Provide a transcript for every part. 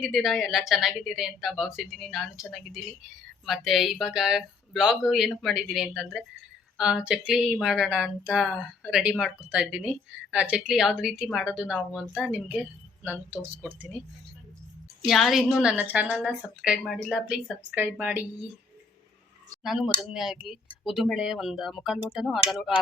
ಹೇಗಿದ್ದೀರಾ? ಎಲ್ಲ ಚೆನ್ನಾಗಿದ್ದೀರಿ ಅಂತ ಭಾವಿಸಿದ್ದೀನಿ. ನಾನು ಚೆನ್ನಾಗಿದ್ದೀನಿ. ಮತ್ತು ಇವಾಗ ಬ್ಲಾಗ್ ಏನಕ್ಕೆ ಮಾಡಿದ್ದೀನಿ ಅಂತಂದರೆ ಚಕ್ಲಿ ಮಾಡೋಣ ಅಂತ ರೆಡಿ ಮಾಡ್ಕೊತಾ ಇದ್ದೀನಿ. ಚಕ್ಲಿ ಯಾವ್ದು ರೀತಿ ಮಾಡೋದು ನಾವು ಅಂತ ನಿಮಗೆ ನಾನು ತೋರಿಸ್ಕೊಡ್ತೀನಿ. ಯಾರು ಇನ್ನೂ ನನ್ನ ಚಾನಲ್ನ ಸಬ್ಸ್ಕ್ರೈಬ್ ಮಾಡಿಲ್ಲ, ಪ್ಲೀಸ್ ಸಬ್ಸ್ಕ್ರೈಬ್ ಮಾಡಿ. ನಾನು ಮೊದಲನೇಯಾಗಿ ಉದ್ದಿನಬೇಳೆ ಒಂದು ಮುಕ್ಕಾಲು ಲೋಟನೋ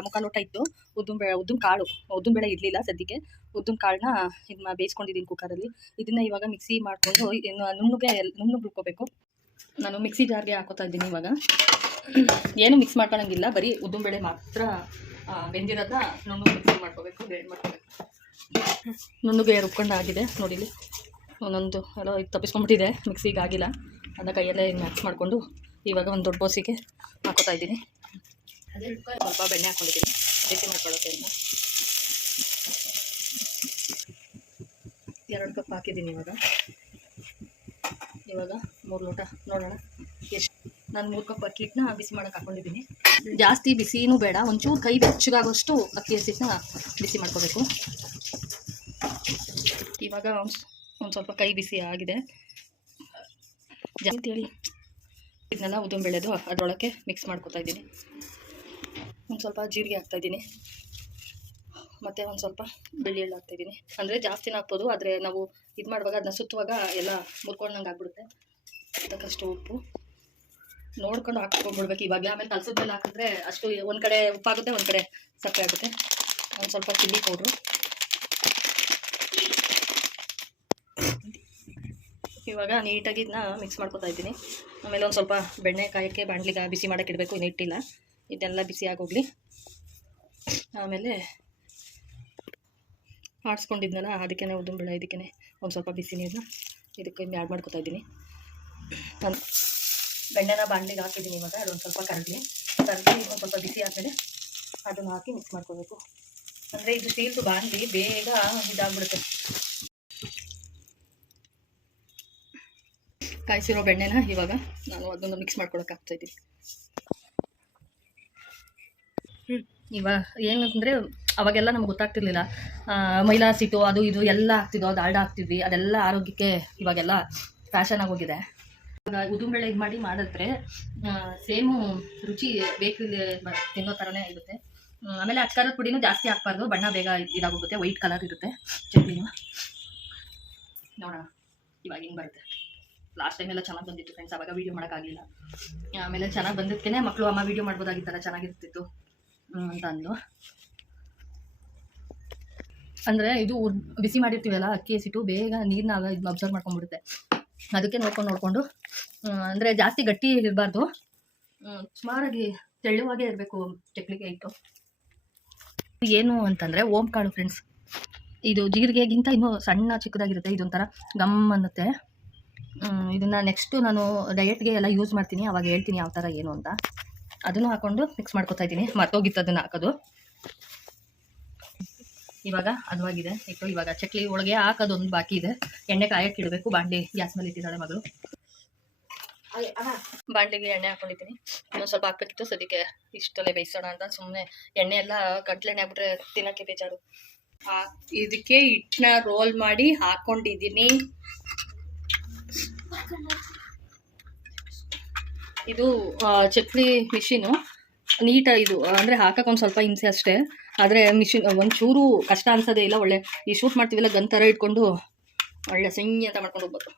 ಮುಕ್ಕಾಲು ಲೋಟ ಇತ್ತು. ಉದ್ದಿನಬೇಳೆ ಇರಲಿಲ್ಲ ಸದ್ಯಕ್ಕೆ. ಉದ್ದಿನ ಕಾಳನ್ನ ಇದನ್ನ ಬೇಯಿಸ್ಕೊಂಡಿದ್ದೀನಿ ಕುಕ್ಕರಲ್ಲಿ. ಇದನ್ನು ಇವಾಗ ಮಿಕ್ಸಿ ಮಾಡಿಕೊಂಡು ಇನ್ನು ನುಣ್ಣಗೆ ರುಬ್ಕೋಬೇಕು. ನಾನು ಮಿಕ್ಸಿ ಜಾರ್ಗೆ ಹಾಕೋತಾ ಇದ್ದೀನಿ. ಇವಾಗ ಏನು ಮಿಕ್ಸ್ ಮಾಡ್ಕೊಳ್ಳೋಂಗಿಲ್ಲ, ಬರೀ ಉದ್ದಿನಬೇಳೆ ಮಾತ್ರ ಬೆಂದಿರೋದನ್ನ ನುಣ್ಣಗೆ ಮಿಕ್ಸಿ ಮಾಡ್ಕೋಬೇಕು, ಗ್ರೈಂಡ್ ಮಾಡ್ಕೋಬೇಕು. ನುಣ್ಣಗೆ ರುಬ್ಕೊಂಡಾಗಿದೆ ನೋಡಿ. ಇಲ್ಲಿ ಒಂದೊಂದು ಎಲ್ಲ ಇದು ತಪ್ಪಿಸ್ಕೊಂಡ್ಬಿಟ್ಟಿದೆ, ಮಿಕ್ಸಿಗೆ ಆಗಿಲ್ಲ. ಅದನ್ನ ಕೈಯಲ್ಲೇ ಮಿಕ್ಸ್ ಮಾಡಿಕೊಂಡು ಇವಾಗ ಒಂದು ದೊಡ್ಡ ಬೋಸಿಗೆ ಹಾಕೋತಾ ಇದ್ದೀನಿ. ಸ್ವಲ್ಪ ಬೆಣ್ಣೆ ಹಾಕ್ಕೊಂಡಿದ್ದೀನಿ ಬಿಸಿ ಮಾಡ್ಕೊಳ್ಳೋಕೆ ಅಂತ. 2 ಕಪ್ ಹಾಕಿದ್ದೀನಿ. ಇವಾಗ 3 ಲೋಟ ನೋಡೋಣ ಎಷ್ಟು. ನಾನು 3 ಕಪ್ ಅಕ್ಕಿ ಹಿಟ್ಟನ್ನ ಬಿಸಿ ಮಾಡೋಕೆ ಹಾಕ್ಕೊಂಡಿದ್ದೀನಿ. ಜಾಸ್ತಿ ಬಿಸಿನೂ ಬೇಡ, ಒಂಚೂರು ಕೈ ಬೆಚ್ಚಗಾಗೋಷ್ಟು ಅಕ್ಕಿ ಹಸಿಟ್ಟನ್ನ ಬಿಸಿ ಮಾಡ್ಕೋಬೇಕು. ಇವಾಗ ಒಂದು ಸ್ವಲ್ಪ ಕೈ ಬಿಸಿ ಆಗಿದೆ. ಜಾಸ್ತಿ ಹೇಳಿ ಇದನ್ನೆಲ್ಲ ಉದ್ದಿನಬೇಳೆದು ಅದರೊಳಗೆ ಮಿಕ್ಸ್ ಮಾಡ್ಕೊತಾ ಇದ್ದೀನಿ. ಒಂದು ಸ್ವಲ್ಪ ಜೀರಿಗೆ ಹಾಕ್ತಾಯಿದ್ದೀನಿ, ಮತ್ತು ಒಂದು ಸ್ವಲ್ಪ ಬೆಳ್ಳುಳ್ಳಿ ಹಾಕ್ತಾಯಿದ್ದೀನಿ. ಅಂದರೆ ಜಾಸ್ತಿನ ಹಾಕ್ಬೋದು, ಆದರೆ ನಾವು ಇದು ಮಾಡುವಾಗ ಅದನ್ನ ಸುತ್ತುವಾಗ ಎಲ್ಲ ಮುರ್ಕೊಂಡಂಗೆ ಆಗ್ಬಿಡುತ್ತೆ. ಅದಕ್ಕಷ್ಟು ಉಪ್ಪು ನೋಡ್ಕೊಂಡು ಹಾಕ್ಕೊಂಡ್ಬಿಡ್ಬೇಕು ಇವಾಗಲೇ. ಆಮೇಲೆ ಕಲಸಿದ್ಮೇಲೆ ಹಾಕಿದ್ರೆ ಅಷ್ಟು ಒಂದು ಕಡೆ ಉಪ್ಪಾಗುತ್ತೆ, ಒಂದು ಕಡೆ ಸಕ್ಕರೆ ಆಗುತ್ತೆ. ಒಂದು ಸ್ವಲ್ಪ ಚಿಲ್ಲಿ ಪೌಡ್ರು. ಇವಾಗ ನೀಟಾಗಿ ಇದನ್ನ ಮಿಕ್ಸ್ ಮಾಡ್ಕೊತಾ ಇದ್ದೀನಿ. ಆಮೇಲೆ ಒಂದು ಸ್ವಲ್ಪ ಬೆಣ್ಣೆ ಕಾಯೋಕ್ಕೆ ಬಾಣಲಿಗೆ ಬಿಸಿ ಮಾಡೋಕ್ಕೆ ಇಡಬೇಕು, ಇನ್ನೂ ಇಟ್ಟಿಲ್ಲ. ಇದೆಲ್ಲ ಬಿಸಿ ಆಗೋಗಲಿ. ಆಮೇಲೆ ಆಡಿಸ್ಕೊಂಡಿದ್ನಲ್ಲ ಅದಕ್ಕೆ ಉದ್ದಿನಬೇಳೆ, ಇದಕ್ಕೆ ಒಂದು ಸ್ವಲ್ಪ ಬಿಸಿ ನೀರನ್ನ ಇದಕ್ಕೆ ಆ್ಯಡ್ ಮಾಡ್ಕೊತಾ ಇದ್ದೀನಿ. ಬೆಣ್ಣೆನ ಬಾಣಲಿಗೆ ಹಾಕಿದ್ದೀನಿ. ಇವಾಗ ಅದೊಂದು ಸ್ವಲ್ಪ ಕರಗಿ ಒಂದು ಸ್ವಲ್ಪ ಬಿಸಿ ಆದಮೇಲೆ ಅದನ್ನು ಹಾಕಿ ಮಿಕ್ಸ್ ಮಾಡ್ಕೋಬೇಕು. ಅಂದರೆ ಇದು ಸ್ಟೀಲ್ದು ಬಾಣಲಿ ಬೇಗ ಇದಾಗ್ಬಿಡುತ್ತೆ. ಕಾಯಿಸಿರೋ ಬೆಣ್ಣೆನ ಇವಾಗ ನಾನು ಅದನ್ನು ಮಿಕ್ಸ್ ಮಾಡ್ಕೊಳಕ್ಕೆ ಹಾಕ್ತಾಯಿದ್ದೀನಿ. ಇವಾಗ ಏನಂದರೆ ಅವಾಗೆಲ್ಲ ನಮ್ಗೆ ಗೊತ್ತಾಗ್ತಿರ್ಲಿಲ್ಲ. ಮೈಲಾ ಸಿಟ್ಟು ಅದು ಇದು ಎಲ್ಲ ಆಗ್ತಿದ್ದೋ, ದಾಲ್ಡ ಹಾಕ್ತಿದ್ವಿ. ಅದೆಲ್ಲ ಆರೋಗ್ಯಕ್ಕೆ ಇವಾಗೆಲ್ಲ ಫ್ಯಾಷನ್ ಆಗೋಗಿದೆ. ಇವಾಗ ಉದ್ದಿನಬೇಳೆ ಇದು ಮಾಡಿದ್ರೆ ಸೇಮು ರುಚಿ ಬೇಕ್ರಿಲಿ ತಿನ್ನೋ ಥರನೇ ಇರುತ್ತೆ. ಆಮೇಲೆ ಅಚ್ಕಾರದ ಪುಡಿನೂ ಜಾಸ್ತಿ ಹಾಕ್ಬಾರ್ದು, ಬಣ್ಣ ಬೇಗ ಇದಾಗೋಗುತ್ತೆ, ವೈಟ್ ಕಲರ್ ಇರುತ್ತೆ ಚಟ್ನಿನೂ. ನೋಡೋಣ ಇವಾಗ ಹಿಂಗೆ ಬರುತ್ತೆ. ಲಾಸ್ಟ್ ಟೈಮ್ ಎಲ್ಲ ಚೆನ್ನಾಗಿ ಬಂದಿತ್ತು ಫ್ರೆಂಡ್ಸ್, ಆವಾಗ ವೀಡಿಯೋ ಮಾಡೋಕ್ಕಾಗಲಿಲ್ಲ. ಆಮೇಲೆ ಚೆನ್ನಾಗಿ ಬಂದಿದ್ದಕ್ಕೆ ಮಕ್ಕಳು ಅಮ್ಮ ವೀಡಿಯೋ ಮಾಡ್ಬೋದಾಗಿತ್ತಲ್ಲ, ಚೆನ್ನಾಗಿರ್ತಿತ್ತು ಅಂತ ಅಂದು. ಅಂದರೆ ಇದು ಬಿಸಿ ಮಾಡಿರ್ತೀವಲ್ಲ ಅಕ್ಕಿ ಹಸಿಟ್ಟು ಬೇಗ ನೀರನ್ನ ಇದು ಅಬ್ಸರ್ವ್ ಮಾಡ್ಕೊಂಡ್ಬಿಡುತ್ತೆ. ಅದಕ್ಕೆ ನೋಡ್ಕೊಂಡು ಅಂದರೆ ಜಾಸ್ತಿ ಗಟ್ಟಿ ಇರಬಾರ್ದು, ಸುಮಾರಾಗಿ ತೆಳ್ಳುವಾಗೇ ಇರಬೇಕು ಚಕ್ಲಿಗೆ ಹಿಟ್ಟು. ಏನು ಅಂತಂದರೆ ಓಮ್ ಕಾಳು ಫ್ರೆಂಡ್ಸ್. ಇದು ಜೀರಿಗೆಗಿಂತ ಇನ್ನೂ ಸಣ್ಣ ಚಿಕ್ಕದಾಗಿರುತ್ತೆ, ಇದೊಂಥರ ಗಮ್ ಅನ್ನುತ್ತೆ. ಇದನ್ನು ನೆಕ್ಸ್ಟು ನಾನು ಡಯಟ್ಗೆ ಎಲ್ಲ ಯೂಸ್ ಮಾಡ್ತೀನಿ, ಅವಾಗ ಹೇಳ್ತೀನಿ ಯಾವ ಥರ ಏನು ಅಂತ. ಅದನ್ನು ಹಾಕ್ಕೊಂಡು ಮಿಕ್ಸ್ ಮಾಡ್ಕೊತಾ ಇದ್ದೀನಿ. ಮರ್ತೋಗಿತ್ತು ಅದನ್ನು ಹಾಕೋದು. ಇವಾಗ ಅದುವಾಗಿದೆ ಇಟ್ಟು. ಇವಾಗ ಚಕ್ಲಿ ಒಳಗೆ ಹಾಕೋದೊಂದು ಬಾಕಿ ಇದೆ. ಎಣ್ಣೆ ಕಾಯಕ್ಕೆ ಇಡಬೇಕು. ಬಾಣಲಿ ಗ್ಯಾಸ್ ಮೇಲೆ ಇಟ್ಟಿದ್ದಾಳೆ ಮಗಳು. ಬಾಣಲಿಗೆ ಎಣ್ಣೆ ಹಾಕೊಂಡಿದ್ದೀನಿ. ಇನ್ನೊಂದು ಸ್ವಲ್ಪ ಹಾಕ್ಬೇಕಿತ್ತು, ಸದ್ಯಕ್ಕೆ ಇಷ್ಟಲ್ಲೇ ಬೇಯಿಸೋಣ ಅಂತ ಸುಮ್ಮನೆ. ಎಣ್ಣೆ ಎಲ್ಲ ಗಂಟ್ಲೆಣ್ಣೆ ಆಗ್ಬಿಟ್ರೆ ತಿನ್ನೋಕ್ಕೆ ಬೇಜಾರು. ಇದಕ್ಕೆ ಹಿಟ್ಟನ್ನ ರೋಲ್ ಮಾಡಿ ಹಾಕ್ಕೊಂಡಿದ್ದೀನಿ. ಇದು ಚಕ್ಲಿ ಮಿಷಿನು ನೀಟಾಗಿ ಇದು ಅಂದರೆ ಹಾಕಕ್ಕೆ ಒಂದು ಸ್ವಲ್ಪ ಹಿಂಸೆ ಅಷ್ಟೇ. ಆದರೆ ಮಿಷಿನ್ ಒಂಚೂರು ಕಷ್ಟ ಅನ್ಸೋದೇ ಇಲ್ಲ. ಒಳ್ಳೆ ಈ ಶೂಟ್ ಮಾಡ್ತೀವಲ್ಲ ಗನ್ ಥರ ಇಟ್ಕೊಂಡು ಒಳ್ಳೆ ಸಿಂಗಿ ಅಂತ ಮಾಡ್ಕೊಂಡು ಹೋಗ್ಬೋದು.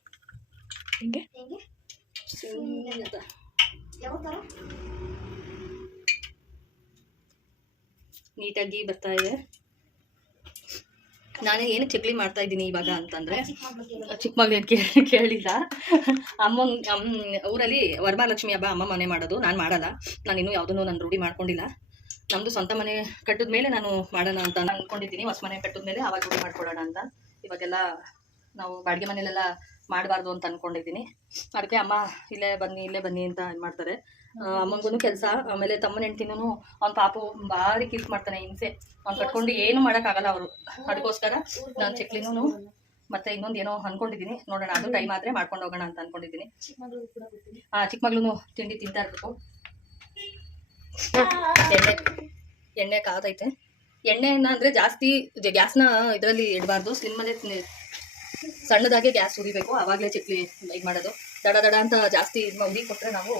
ಹಿಂಗೆ ಅಂತ ನೀಟಾಗಿ ಬರ್ತಾ ಇದೆ. ನಾನು ಏನು ಚಕ್ಲಿ ಮಾಡ್ತಾ ಇದ್ದೀನಿ ಇವಾಗ ಅಂತಂದರೆ, ಚಿಕ್ಕ ಮಗಳೇನು ಕೇಳಿಲ್ಲ. ಊರಲ್ಲಿ ವರಮಹಾಲಕ್ಷ್ಮಿ ಹಬ್ಬ ಅಮ್ಮ ಮನೆ ಮಾಡೋದು, ನಾನು ಮಾಡಲ್ಲ. ನಾನು ಇನ್ನೂ ಯಾವುದನ್ನು ನಾನು ರೂಢಿ ಮಾಡ್ಕೊಂಡಿಲ್ಲ. ನಮ್ಮದು ಸ್ವಂತ ಮನೆ ಕಟ್ಟಿದ ಮೇಲೆ ನಾನು ಮಾಡೋಣ ಅಂತ ಅಂದ್ಕೊಂಡಿದ್ದೀನಿ. ಹೊಸ ಮನೆ ಕಟ್ಟಿದ ಮೇಲೆ ಆವಾಗ ರೂಢಿ ಮಾಡ್ಕೊಳ್ಳೋಣ ಅಂತ. ಇವಾಗೆಲ್ಲ ನಾವು ಬಾಡಿಗೆ ಮನೇಲೆಲ್ಲ ಮಾಡಬಾರ್ದು ಅಂತ ಅಂದ್ಕೊಂಡಿದ್ದೀನಿ. ಅದಕ್ಕೆ ಅಮ್ಮ ಇಲ್ಲೇ ಬನ್ನಿ ಅಂತ ಇದು ಮಾಡ್ತಾರೆ. ಅಮ್ಮಂಗೂ ಕೆಲಸ, ಆಮೇಲೆ ತಮ್ಮನ ಹೆಂಡ್ತಿನೂ ಅವ್ನ ಪಾಪು ಭಾರಿ ಕಿಲ್ಕ್ ಮಾಡ್ತಾನೆ, ಹಿಂಸೆ. ಅವ್ನು ಕಟ್ಕೊಂಡು ಏನು ಮಾಡೋಕ್ಕಾಗಲ್ಲ ಅವರು. ಅದಕ್ಕೋಸ್ಕರ ನಾನು ಚಕ್ಲಿನೂ ಮತ್ತು ಇನ್ನೊಂದು ಏನೋ ಅಂದ್ಕೊಂಡಿದ್ದೀನಿ, ನೋಡೋಣ. ಅದು ಟೈಮ್ ಆದರೆ ಮಾಡ್ಕೊಂಡು ಹೋಗೋಣ ಅಂತ ಅಂದ್ಕೊಂಡಿದ್ದೀನಿ. ಚಿಕ್ಕ ಮಗಳೂ ತಿಂಡಿ ತಿಂತಾ ಇರಬೇಕು. ಎಣ್ಣೆ ಕಾದೈತೆ. ಎಣ್ಣೆನ ಅಂದರೆ ಜಾಸ್ತಿ ಗ್ಯಾಸ್ನ ಇದರಲ್ಲಿ ಇಡಬಾರ್ದು, ಸ್ಲಿಮ್ಮಲ್ಲೇ ಸಣ್ಣದಾಗೆ ಗ್ಯಾಸ್ ಉರಿಬೇಕು, ಆವಾಗಲೇ ಚಕ್ಲಿ ಇದು ಮಾಡೋದು. ದಡ ದಡ ಅಂತ ಜಾಸ್ತಿ ಉರಿ ಕೊಟ್ಟರೆ ನಾವು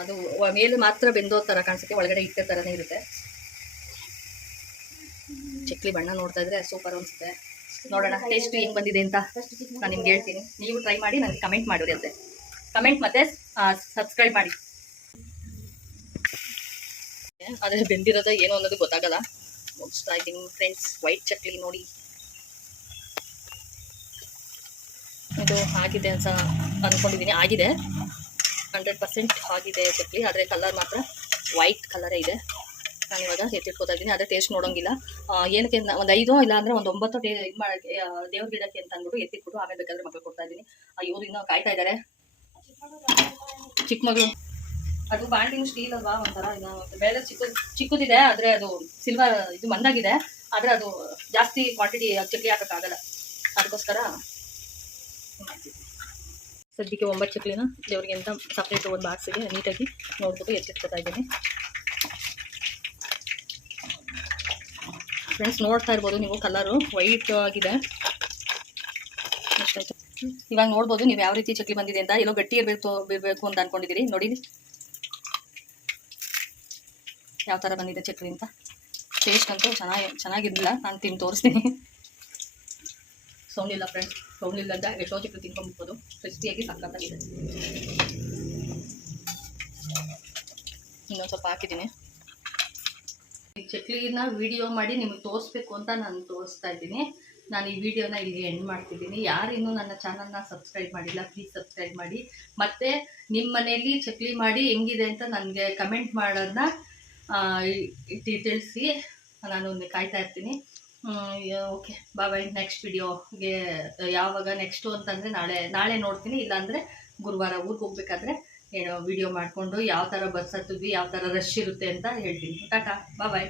ಅದು ಮೇಲೆ ಮಾತ್ರ ಬೆಂದೋ ಥರ ಕಾಣಿಸುತ್ತೆ, ಒಳಗಡೆ ಹಿಟ್ಟೆ ಥರನೇ ಇರುತ್ತೆ. ಚಕ್ಲಿ ಬಣ್ಣ ನೋಡ್ತಾ ಇದ್ರೆ ಸೂಪರ್ ಅನಿಸುತ್ತೆ. ನೋಡೋಣ ಟೇಸ್ಟ್ ಹೆಂಗೆ ಬಂದಿದೆ ಅಂತ ನಾನು ನಿಮ್ಗೆ ಹೇಳ್ತೀನಿ. ನೀವು ಟ್ರೈ ಮಾಡಿ ನನಗೆ ಕಮೆಂಟ್ ಮಾಡಿರಿ ಅಂತೆ. ಕಮೆಂಟ್ ಮತ್ತು ಸಬ್ಸ್ಕ್ರೈಬ್ ಮಾಡಿ. ಆದರೆ ಬೆಂದಿರೋದು ಏನೋ ಅನ್ನೋದು ಗೊತ್ತಾಗಲ್ಲ. ಮುಗಿಸ್ತಾ ಇದ್ದೀನಿ ಫ್ರೆಂಡ್ಸ್. ವೈಟ್ ಚಕ್ಲಿ ನೋಡಿ, ಇದು ಆಗಿದೆ ಅಂತ ಅಂದ್ಕೊಂಡಿದ್ದೀನಿ. ಆಗಿದೆ, 100% ಆಗಿದೆ ಚಕ್ಲಿ. ಆದರೆ ಕಲರ್ ಮಾತ್ರ ವೈಟ್ ಕಲರೇ ಇದೆ. ನಾನು ಇವಾಗ ಎತ್ತಿಟ್ಕೋತಾ ಇದ್ದೀನಿ. ಆದರೆ ಟೇಸ್ಟ್ ನೋಡೋಂಗಿಲ್ಲ. ಏನಕ್ಕೆ ಒಂದು 5 ಇಲ್ಲ ಅಂದರೆ ಒಂದು 9 ಇದು ಮಾಡೋಕ್ಕೆ ದೇವ್ರ ಗಿಡಕ್ಕೆ ಅಂತ ಅಂದ್ಬಿಟ್ಟು ಎತ್ತಿಟ್ಬಿಟ್ಟು ಆಮೇಲೆ ಬೇಕಾದರೆ ಮಕ್ಕಳು ಕೊಡ್ತಾ ಇದ್ದೀನಿ. ಇವರು ಇನ್ನೂ ಕಾಯ್ತಾ ಇದ್ದಾರೆ. ಚಿಕ್ಕ ಮಗಳು ಅದು ಬಾಂಡಿನ ಸ್ಟೀಲ್ ಅಲ್ವಾ, ಒಂಥರ ಇನ್ನು ಮೇಲೆ ಚಿಕ್ಕದಿದೆ. ಆದರೆ ಅದು ಸಿಲ್ವರ್ ಇದು ಮಂದಾಗಿದೆ. ಆದರೆ ಅದು ಜಾಸ್ತಿ ಕ್ವಾಂಟಿಟಿ ಚಕ್ಲಿ ಹಾಕೋಕ್ಕಾಗಲ್ಲ. ಅದಕ್ಕೋಸ್ಕರ ಸದ್ಯಕ್ಕೆ 9 ಚಕ್ಲಿನ ದೇವರಿಗೆ ಅಂತ ಸಪ್ರೇಟ್ ಒಂದು ಬಾಕ್ಸಿಗೆ ನೀಟಾಗಿ ನೋಡ್ಬಿಟ್ಟು ಎತ್ತಿಟ್ಕೊತಾ ಇದ್ದೀನಿ. ಫ್ರೆಂಡ್ಸ್ ನೋಡ್ತಾ ಇರ್ಬೋದು ನೀವು, ಕಲರು ವೈಟ್ ಆಗಿದೆ. ಎಷ್ಟಾಯ್ತು ಇವಾಗ ನೋಡ್ಬೋದು ನೀವು ಯಾವ ರೀತಿ ಚಕ್ಲಿ ಬಂದಿದೆ ಅಂತ. ಎಲ್ಲೋ ಗಟ್ಟಿ ಬಿಡಬೇಕು ಅಂತ ಅಂದ್ಕೊಂಡಿದ್ದೀರಿ. ನೋಡಿ ಯಾವ ಥರ ಬಂದಿದೆ ಚಕ್ಲಿ ಅಂತ. ಟೇಸ್ಟ್ ಅಂತೂ ಚೆನ್ನಾಗಿರಲಿಲ್ಲ. ನಾನು ತಿಂದು ತೋರಿಸ್ತೀನಿ. ಸೌಂಡ್ ಇಲ್ಲ ಫ್ರೆಂಡ್ಸ್, ಸೌಂಡ್ ಇಲ್ಲದ ಎಷ್ಟೋ ಚಕ್ಲಿ ತಿನ್ಕೊಂಡ್ಬಿಡ್ಬೋದು. ಕ್ರಿಸ್ಪಿಯಾಗಿ ಸಕ್ಕತ್ತಾಗಿದೆ. ಇನ್ನೊಂದು ಸ್ವಲ್ಪ ಹಾಕಿದ್ದೀನಿ. ಈ ಚಕ್ಲಿನ ವಿಡಿಯೋ ಮಾಡಿ ನಿಮಗೆ ತೋರಿಸ್ಬೇಕು ಅಂತ ನಾನು ತೋರಿಸ್ತಾ ಇದ್ದೀನಿ. ನಾನು ಈ ವಿಡಿಯೋನ ಇಲ್ಲಿ ಎಂಡ್ ಮಾಡ್ತಿದ್ದೀನಿ. ಯಾರು ಇನ್ನೂ ನನ್ನ ಚಾನಲ್ನ ಸಬ್ಸ್ಕ್ರೈಬ್ ಮಾಡಿಲ್ಲ, ಪ್ಲೀಸ್ ಸಬ್ಸ್ಕ್ರೈಬ್ ಮಾಡಿ. ಮತ್ತು ನಿಮ್ಮ ಮನೆಯಲ್ಲಿ ಚಕ್ಲಿ ಮಾಡಿ ಹೆಂಗಿದೆ ಅಂತ ನನಗೆ ಕಮೆಂಟ್ ಮಾಡೋದನ್ನ ತಿಳಿಸಿ. ನಾನು ಕಾಯ್ತಾ ಇರ್ತೀನಿ. ಓಕೆ, ಬಾಯ್. ನೆಕ್ಸ್ಟ್ ವಿಡಿಯೋಗೆ ಯಾವಾಗ ನೆಕ್ಸ್ಟು ಅಂತಂದರೆ ನಾಳೆ ನೋಡ್ತೀನಿ. ಇಲ್ಲಾಂದರೆ ಗುರುವಾರ ಊರಿಗೆ ಹೋಗ್ಬೇಕಾದ್ರೆ ವಿಡಿಯೋ ಮಾಡಿಕೊಂಡು ಯಾವ ಥರ ಬಸ್ ಹತ್ತಿದ್ವಿ, ಯಾವ ಥರ ರಶ್ ಇರುತ್ತೆ ಅಂತ ಹೇಳ್ತೀನಿ. ಟಾಟಾ, ಬಾಯ್.